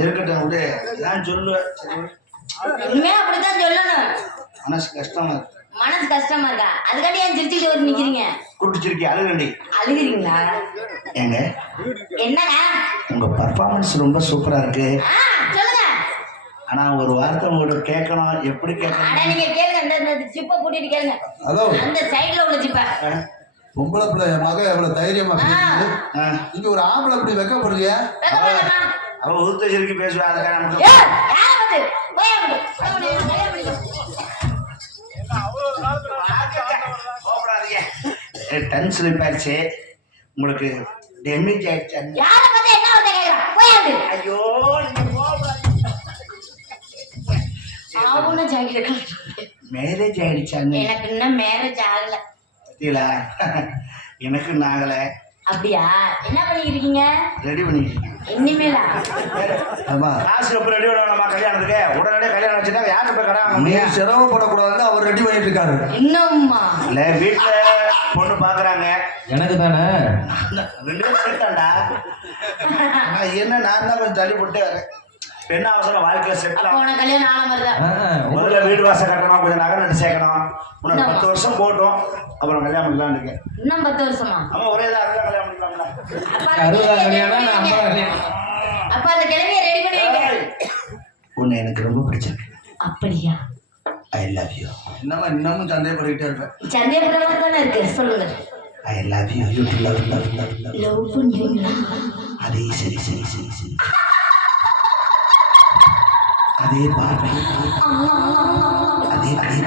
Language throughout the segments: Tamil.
இருக்கட்டும் விடு, நான் சொல்லுவேன். இனிமே அப்படித்தான் சொல்லணும். மனசு கஷ்டமா இருக்கு. மனசு கஷ்டமா இருக்கா? அதுக்காண்டி ஏன் சிரிச்சுட்டு வந்து நிக்கிறீங்க? குடிச்சிருக்கி அழுகண்டி. அழுகிறீங்களா? ஏங்க என்னங்க உங்க பர்ஃபார்மன்ஸ் ரொம்ப சூப்பரா இருக்கு. சொல்லுங்க. ஆனா ஒரு வார்த்தை உங்களோட கேட்கணும். எப்படி கேட்கணும்? நீங்க கேளுங்க. இந்த ஜிப்பை கூட்டிட்டு கேளுங்க. அதோ அந்த சைடுல உள்ள ஜிப்பை. பொம்பளை பிள்ளை மக எவ்வளவு தைரியமா பேசுது. நீங்க ஒரு ஆம்பளை இப்படி வெக்கப்படுறியா? அவ ஊத்த இருக்கு பேசுவா. அதுக்காக டன் ஸ்லிப் ஆயிடுச்சு. உங்களுக்கு டேமேஜ் ஆயிடுச்சு. ஐயோ மேரேஜ் ஆயிடுச்சான்னு எனக்கு இன்னும் மேரேஜ் ஆகல. எனக்கு ஆகல. அப்படியா? என்ன பண்ணிட்டு இருக்கீங்க? ரெடி பண்ணிட்டு இனிமேலா? ஆமா, காசு எப்ப ரெடி பண்ணலாமா கல்யாணத்துக்கு? உடனடியே கல்யாணம் வச்சுட்டா யாருக்கு போய் கடை வாங்க முடியும்? சிரமப்படக்கூடாதுன்னு அவர் ரெடி பண்ணிட்டு இருக்காரு. இன்னும்மா இல்ல, வீட்டுல பொண்ணு பாக்குறாங்க. எனக்கு தானே 2 பேரும் சேர்த்தாண்டா. என்ன நான் தான் கொஞ்சம் தள்ளி போட்டு பெண்ண அவசரம் வாழ்க்கையில செட்டில் ஆகணும். கல்யாணம் ஆன மாதிரிதான். முதல்ல வீடு வாசல் கட்டணும், கொஞ்சம் நகை நட்டு சேர்க்கணும். இன்னும் 10 வருஷம் போட்டோம், அப்புறம் கல்யாணம் பண்ணலான்னு இருக்கேன். இன்னும் 10 வருஷமா? ஆமா, ஒரே தான் கல்யாணம் பண்ணிக்கலாம்ல. அப்ப அந்த கிழமையை ரெடி பண்ணி வைங்க. உன்னை எனக்கு ரொம்ப பிடிச்சிருக்கு. அப்படியா? I love you. இன்னமும் சந்தேகப்பட்டுக்கிட்டே இருக்கேன். சந்தேகப்படலாம் தானே இருக்கு. சொல்லுங்க. I love you. You love love love love பண்ணுவீங்களா? அதே சரி சரி சரி சரி அதே பார்வை, அதே அதே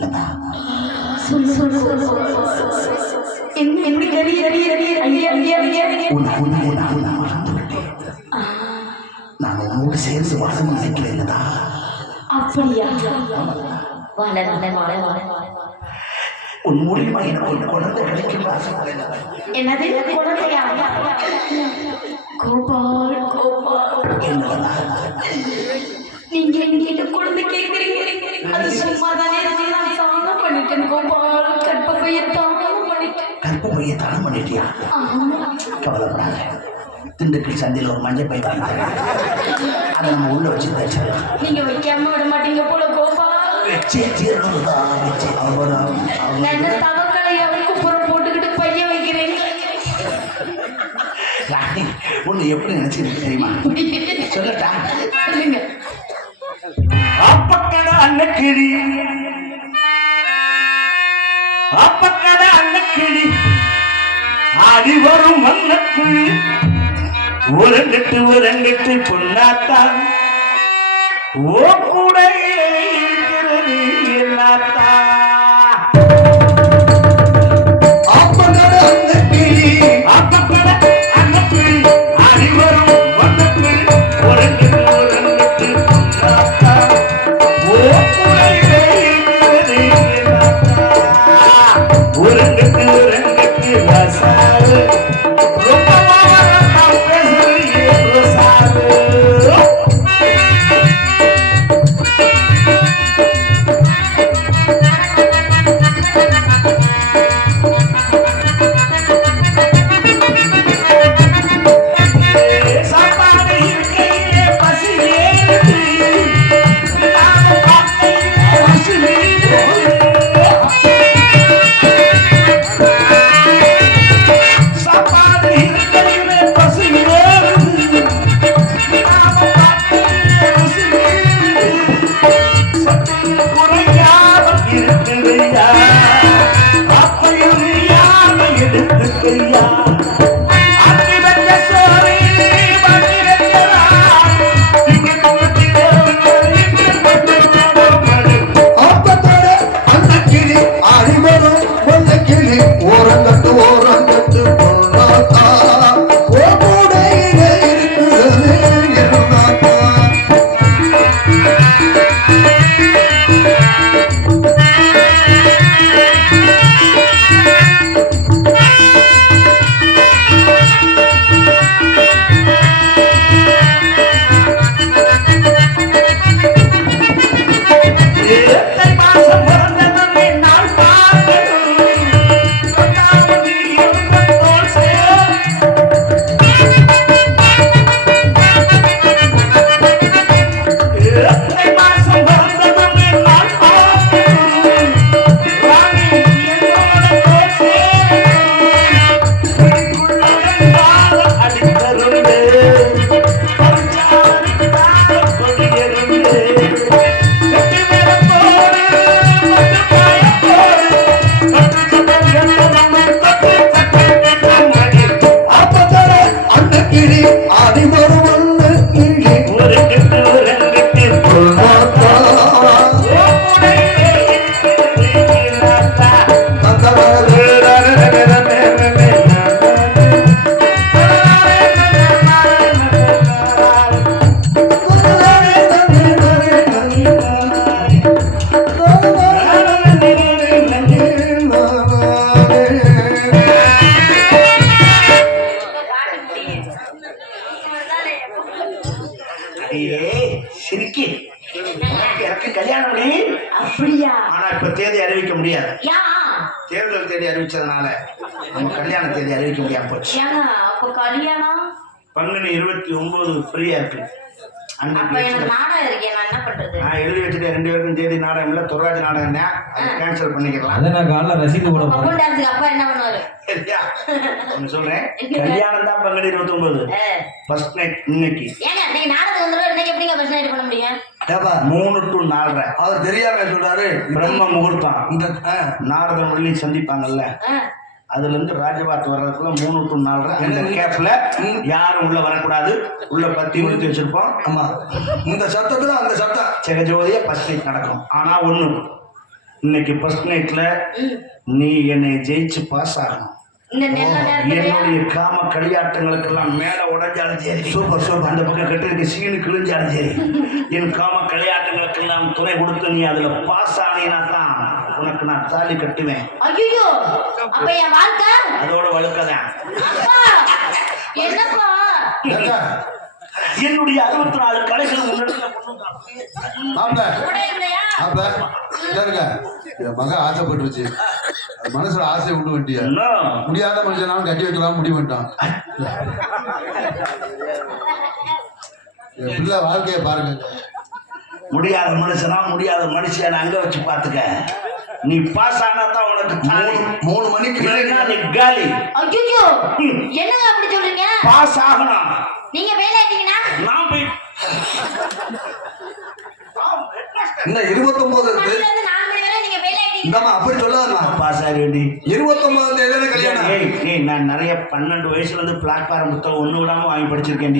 லதா. சொல்லு சொல்லு சொல்லு. என்ன கரி கரி கரி ஐயா ஐயா ஐயா. நான் உன்னோடு சேர்ந்து வாழ நினைக்கிறேன் லதா. அப்படியா? வாழ வாழ வாழ வாழ. உன் மூலியமா எனக்கு ஒரு குழந்தை கிடைக்கும் ஆசைப்படுறேன். என்னது குழந்தையா? கோபால் கோபால். நீங்க என்கிட்ட குழந்தை கேட்குறீங்க. அது சும்மா தானே நான் தானம் பண்ணிட்டேன் கோபால். கற்பப்பையை தானம் பண்ணிட்டேன். கற்பப்பையை தானம் பண்ணிட்டியா? கவலைப்படாத. திண்டுக்கல் சந்தையில் ஒரு மஞ்சள் பை வாங்கிட்டேன். அதை நம்ம உள்ள வச்சு வச்சிடலாம். நீங்க வைக்காம விட மாட்டீங்க போல கோபால். தவக்கலை அவருக்கு புறம் போட்டுக்கிட்டு பையன் வைக்கிறேன். ஒண்ணு எப்படி நினைச்சிருக்கு தெரியுமா? சொல்லட்டா? சொல்லுங்க. அப்பக்கட அன்னக்கிளி, அப்பக்கட அன்னக்கிளி ஆடி வரும் மன்னக்குள் உரங்கட்டு பொன்னாத்தா ஓ கூட இருக்கிறது என்னாத்தா. அப்பக்கட அன்னக்கிளி, அப்பக்கட அன்னக்கிளி ஆடி வரும் மன்னக்குள் உரங்கட்டு பொன்னாத்தா ஓ கூட இருக்கிறது என்னாத்தா. உரங்கட்டு ரசாரு ரொம்ப ஏய் சிரிக்கி, எனக்கு கல்யாணம் நீ. அப்படியா? ஆனா இப்ப தேதி அறிவிக்க முடியாது. யா தேர்தல் தேதி அறிவிச்சதுனால நம்ம கல்யாண தேதி அறிவிக்க முடியாம போச்சு. ஏங்க அப்ப கல்யாணம் பங்குனி 29 ஃப்ரீயா இருக்கு. அப்ப எனக்கு நாடகம் இருக்கே, நான் என்ன பண்றது? நான் எழுதி வச்சுட்டேன் 2 பேருக்கும் தேதி நாடகம் இல்ல, துர்ராஜ் நாடகம் தான். அதை கேன்சல் பண்ணிக்கலாம். அதை நான் காலைல ரசீது கூட போறேன். கபூல் டான்ஸ்க்கு அப்பா என்ன பண்ணுவாரு? சரியா? ஒண்ணு சொல்றேன், கல்யாணம் தான் பங்குனி 29 ஃபர்ஸ்ட் நைட் இன்னைக்கு. ஏங்க நீங்க நாடகம் வந்துடும், இன்னைக்கு எப்படிங்க ஃபர்ஸ்ட் நைட் பண்ண முடியும்? 3 to 4:30 அவர் தெரியாம சொல்றாரு. பிரம்ம முகூர்த்தம். இந்த நாரதம் வள்ளி சந்திப்பாங்கல்ல, அதுல இருந்து ராஜபாத் வர்றதுக்குள்ள 3 to 4:30 அந்த கேப்ல யாரும் உள்ள வரக்கூடாது. உள்ள பத்தி உறுத்தி வச்சிருப்போம். ஆமா, இந்த சத்தத்துல அந்த சத்தம் ஜெகஜோதியா ஃபர்ஸ்ட் நைட் நடக்கும். ஆனா ஒண்ணு, இன்னைக்கு ஃபர்ஸ்ட் நைட்ல நீ என்னை ஜெயிச்சு பாஸ் ஆகணும். இந்த நெல்ல நேரத்துல என்னுடைய காம களியாட்டங்களுக்கெல்லாம் மேல உடஞ்சாலும் சரி, சூப்பர் சூப்பர், அந்த பக்கம் கட்டிருக்க சீனு கிழிஞ்சாலும் சரி, என் காம களியாட்டங்களுக்கெல்லாம் துணை கொடுத்து நீ அதுல பாஸ் ஆனீனா தான் உனக்கு நான் தாலி கட்டுவேன். ஐயோ அப்ப என் வாழ்க்கை அதோட வழுக்கதான். அப்பா என்னப்பா? ஏக்கா, என்னுடைய 64 கலைகள் முன்னெடுக்க மாப்பிள கூட இல்லையா? மாப்பிள இருக்க, என் மகன் ஆசைப்பட்டுருச்சு. அது மனசுல ஆசையை விட்டு வண்டியா, முடியாத மனுஷனாலும் கட்டி வைக்கலாம் முடிவு பண்ணிட்டான். என் பிள்ளை வாழ்க்கையை பாருங்க. முடியாத மனுஷனா முடியாத மனுஷன் அங்க வச்சு பாத்துக்க. நீ பாஸ் ஆனா தான் உனக்கு தாலி. 3 மணிக்கு இல்லைன்னா நீ காலி. ஐயோ என்னங்க அப்படி சொல்றீங்க? பாஸ் ஆகணும். நீங்க வேலை ஆயிட்டீங்கன்னா நான் போய் இன்னும் 29 இருக்கு. அதுல இருந்து 4 மணி வரை நீங்க வேலை ஆயிட்டீங்க. இந்தம்மா அப்படி சொல்லாதம்மா. பாஸ் ஆக வேண்டி 29 தேதியில கல்யாணம். ஏய் நான் நிறைய 12 வயசுல இருந்து பிளாட்ஃபார்ம் புத்தகம் ஒண்ணு விடாம வாங்கி படிச்சிருக்கேன்.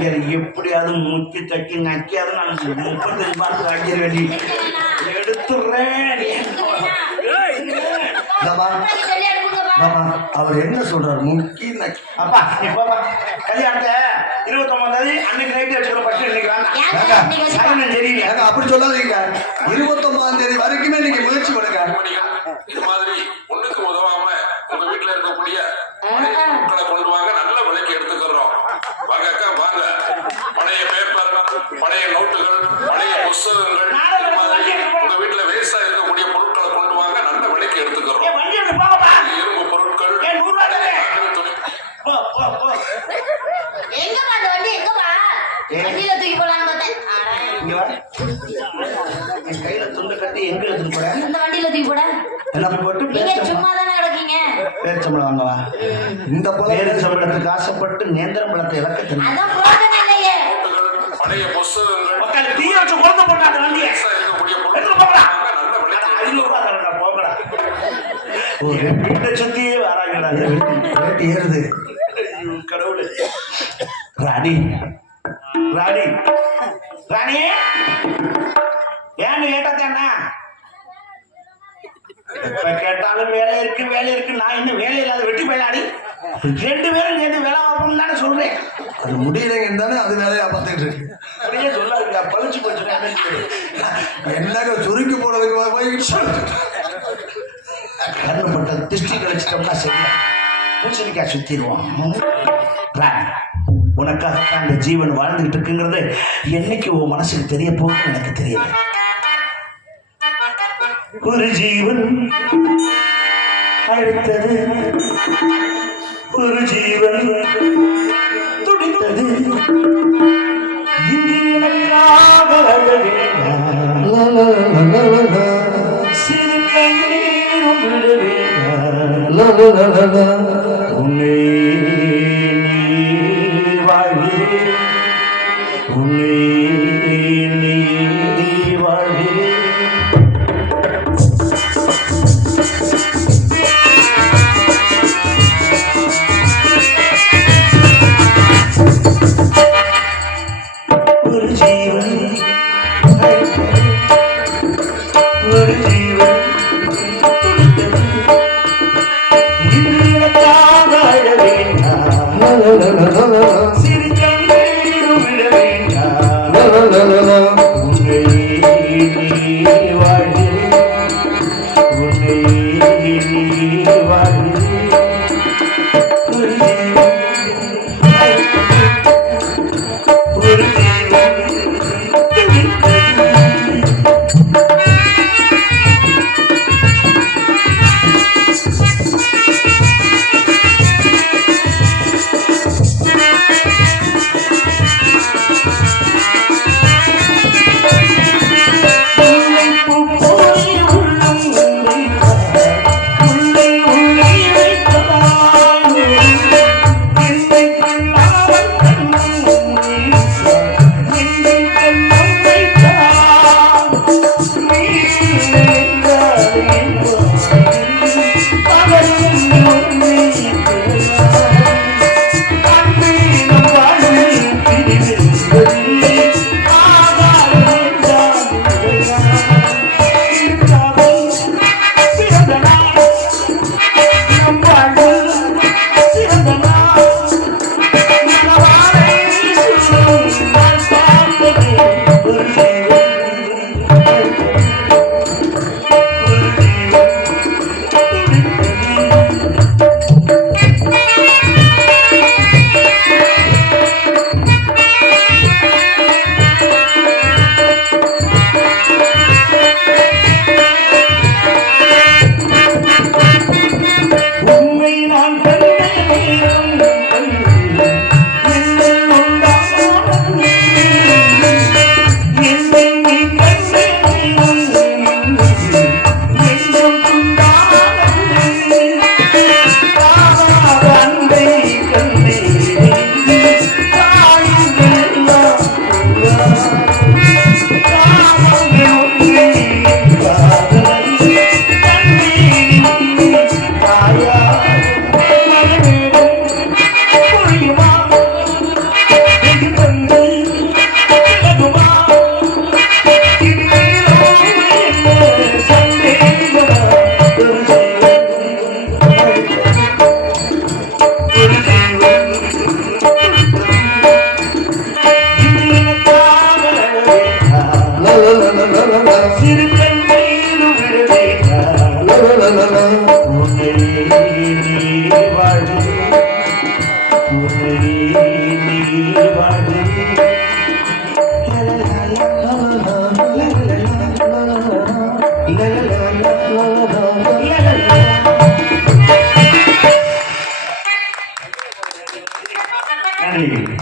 நீ எப்படியாவது முக்கி தக்கி நக்கியாவது நான் 35 மார்க் வாங்கிட வேண்டி எடுத்துடுறேன். இந்தம்மா, சொல்லி அனுப்புங்கப்பா. மாமா, அவர் என்ன சொல்றாரு? முக்கி அப்பா நீ போப்பா. கல்யாணத்தை 29 தேதி அன்னைக்கு நைட்டு வச்சுக்கணும். பட்டு இன்னைக்கு வேண்டாம். தெரியல. ஏங்க அப்படி சொல்லாதீங்க. 29 தேதி வரைக்குமே நீங்க முயற்சி பண்ணுங்க. இது மாதிரி ஒண்ணுக்கு உதவாம உங்க வீட்டுல இருக்கக்கூடிய பொருட்களை கொண்டு வாங்க, நல்ல விலைக்கு எடுத்துக்கிறோம். வாங்க அக்கா வாங்க. பழைய பேப்பர், பழைய நோட்டுகள், பழைய புஸ்தகங்கள், இது மாதிரி உங்க வீட்டுல வேஸ்டா இருக்கக்கூடிய பொருட்களை கொண்டு வாங்க, நல்ல விலைக்கு எடுத்துக்கிறோம். இரும்பு பொருட்கள், எங்கப்பா அந்த வண்டி எங்கப்பா? வண்டியில தூக்கி போலான்னு பார்த்தேன். இங்க வா. என் கையில துண்டு கட்டி எங்க எடுத்துட்டு போறேன்? அந்த வண்டியில தூக்கி போட. எல்லாம் போட்டு நீங்க சும்மா தானே கிடக்கீங்க. பேரிச்சம்பளம் வாங்கவா? இந்த பேரிச்சம்பளத்துக்கு ஆசைப்பட்டு நேந்திரம் பழத்தை இறக்க தெரியும். அதான் போடுறது இல்லையே. பழைய புஸ்தகங்கள், மக்கள் தீய வச்சு குழந்தை போட்டாங்க வண்டியை. வேஸ்டா இருக்கக்கூடிய எடுத்துட்டு பொருட்களை போங்கடா. வாங்க, நல்ல விலைக்கு 500 ரூபாய் தரடா போங்கடா. வீட்டை சுத்தியே வராங்கடா. ரேட்டு ஏறுது. ஐயோ, கடவுளே. ராணி ராணி ராணி ஏன்னு கேட்டாத்தானா? எப்ப கேட்டாலும் வேலை இருக்கு. நான் இன்னும் வேலை இல்லாத வெட்டி போயிடாடி. 2 பேரும் சேர்ந்து வேலை பார்ப்போம் தானே சொல்றேன். அது முடியலைங்கன்னு தானே அது வேலையா பார்த்துட்டு இருக்கு. அப்படியே சொல்லாதுக்கா, பழிச்சு போச்சு. என்னங்க சுருக்கி போடுறதுக்கு போய் கருணப்பட்ட திருஷ்டி கழிச்சிட்டோம்னா சரியா பூசணிக்காய் சுத்திடுவோம். ராணி, உனக்காக அந்த ஜீவன் வாழ்ந்துகிட்டு இருக்குங்கிறது என்னைக்கு உன் மனசுக்கு தெரிய போகுதுன்னு எனக்கு தெரியல. ஒரு ஜீவன் அழைத்தது, ஒரு ஜீவன் துடித்தது, இங்கு எனக்காக அழ வேண்டாம், சிறு கண்ணீரும் விட வேண்டாம், உன்னை நீ வாழ்வு, உன்னை நீ வாழ்வு. ஒரு ஜீவன் ஒரு ஜீவன் இன்று எனக்காக அழ வேண்டாம், சிறு கண்ணீரும் விட வேண்டாம், உன்னை நீ வாழ்வு, உன்னை நீ வாழ்வு. ஒரு ஜீவன் ஒரு ஜீவன்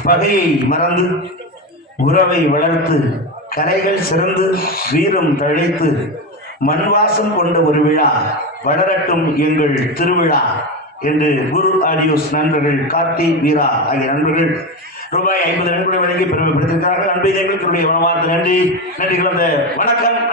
பகையை மறந்து உறவை வளர்த்து கரைகள் சிறந்து வீரம் தழைத்து மண்வாசம் கொண்ட ஒரு விழா வளரட்டும் எங்கள் திருவிழா என்று குரு ஆடியோஸ் நண்பர்கள் கார்த்தி வீரா ஆகிய நண்பர்கள் ரூபாய் 50 நன்கொடை வழங்கி பெருமைப்படுத்தியிருக்கிறார்கள். அன்பை எங்களுக்கு உணவார்த்த நன்றி கலந்த வணக்கம்.